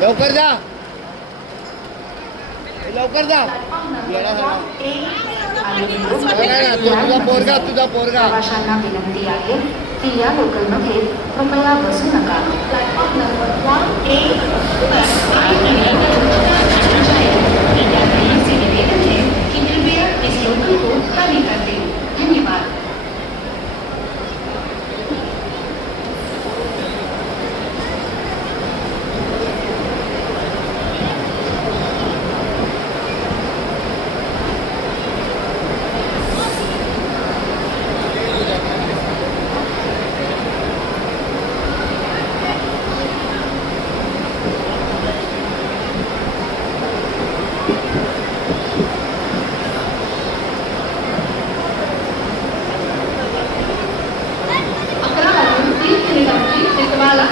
लवकर जा, लवकर जा. येडा झाला. बघा ना, तो तुझा पोरगा. प्रवाशांना विनंती आहे की या लोकलमध्ये कृपया बसू नका. प्लॅटफॉर्म नंबर 1 से निवेदन है कि कृपया इस लोकल को खाली कर दें. धन्यवाद. तुम्हाला